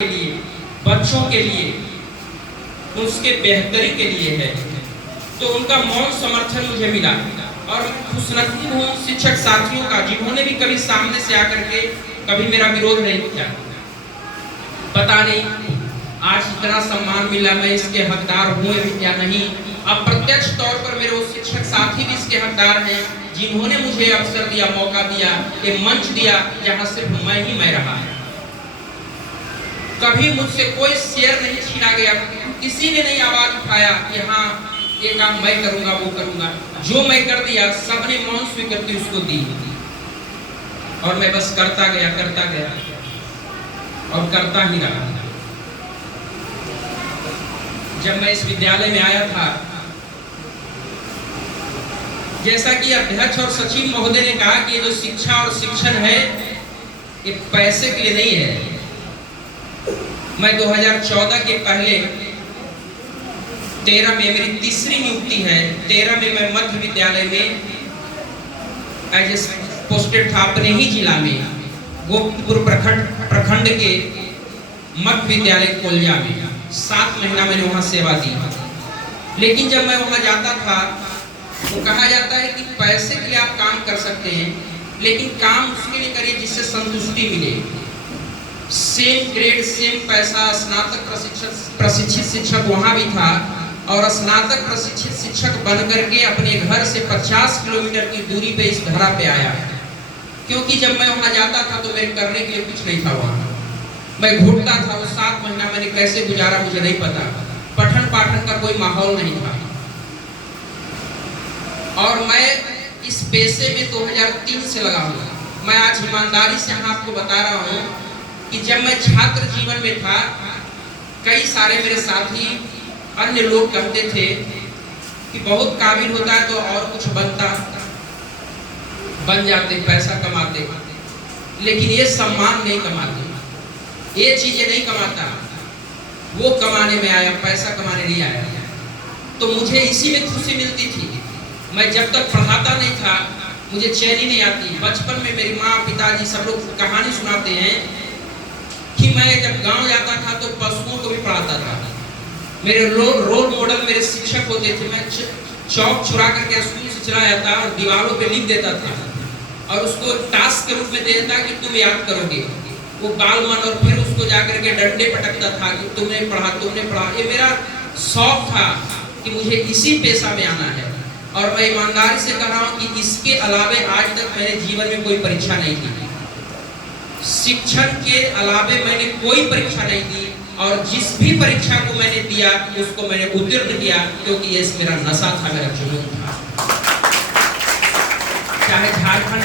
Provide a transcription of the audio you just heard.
के लिए, बच्चों के लिए, उसके बेहतरी के लिए है। तो उनका मौन समर्थन मुझे मिला और मैं खुशनसीब हूँ शिक्षक साथियों का, जिन्होंने भी कभी सामने से आकर के कभी मेरा विरोध नहीं किया। पता नहीं आज इतना सम्मान मिला, मैं इसके हकदार हूँ या नहीं। अब प्रत्यक्ष तौर पर मेरे वो शिक्षक साथी भी इसके हकदार हैं, जिन्होंने मुझे अवसर दिया, मौका दिया, ये मंच दिया जहाँ सिर्फ मैं रहा है। कभी मुझसे कोई शेयर नहीं छीना गया, किसी ने नहीं आवाज उठाया कि हाँ ये काम मैं करूंगा, वो करूंगा। जो मैं कर दिया सबने मौन स्वीकृति उसको दी और मैं बस करता गया और करता ही रहा। जब मैं इस विद्यालय में आया था, जैसा कि अध्यक्ष और सचिव महोदय ने कहा कि ये जो शिक्षा और शिक्षण है ये पैसे के लिए नहीं है। मैं 2014 के पहले 13 में मेरी तीसरी नियुक्ति है। 13 में मैं मध्य विद्यालय में एज पोस्टेड था, अपने ही जिला में गोपीपुर प्रखंड के मध्य विद्यालय कोलजा में 7 महीना मैंने वहां सेवा दी। लेकिन जब मैं वहां जाता था तो कहा जाता है कि पैसे के लिए आप काम कर सकते हैं, लेकिन काम उसके लिए करिए जिससे संतुष्टि मिले। सेम ग्रेड सेम पैसा। स्नातक प्रशिक्षित शिक्षक वहां भी था और स्नातक प्रशिक्षित शिक्षक बनकर के अपने घर से 50 किलोमीटर की दूरी पे इस धरा पे आया, क्योंकि जब मैं वहां जाता था तो मेरे करने के लिए कुछ नहीं था। वहां मैं घूमता था। वो 7 महीना मैंने कैसे गुजारा मुझे नहीं पता। पठन पाठन का कोई माहौल नहीं था और मैं इस पेशे में 2003 से लगा हुआ। मैं आज ईमानदारी से आपको बता रहा हूँ कि जब मैं छात्र जीवन में था, कई सारे मेरे साथी अन्य लोग कहते थे कि बहुत काबिल होता है तो और कुछ बन जाते, पैसा कमाते, लेकिन ये सम्मान नहीं कमाते, ये चीजें नहीं कमाता। वो कमाने में आया, पैसा कमाने नहीं आया। तो मुझे इसी में खुशी मिलती थी। मैं जब तक पढ़ाता नहीं था मुझे चैन ही नहीं आती। बचपन में मेरी माँ पिताजी सब लोग कहानी सुनाते हैं कि मैं जब गांव जाता था तो पशुओं को भी पढ़ाता था। मेरे रोल मॉडल मेरे शिक्षक होते थे। मैं चौक चुरा करके स्कूल से चला जाता और दीवारों पे लिख देता था और उसको टास्क के रूप में दे देता कि तुम याद करोगे। वो बाल मन और फिर उसको जाकर के डंडे पटकता था कि तुमने पढ़ा। ये मेरा शौक था कि मुझे इसी पेशा में आना है और मैं ईमानदारी से कह रहा हूँ कि इसके अलावे आज तक मेरे जीवन में कोई परीक्षा नहीं दी। शिक्षण के अलावे मैंने कोई परीक्षा नहीं दी और जिस भी परीक्षा को मैंने दिया उसको मैंने उत्तीर्ण किया, क्योंकि ये मेरा नशा था, मेरा जुनून था। चाहे झारखंड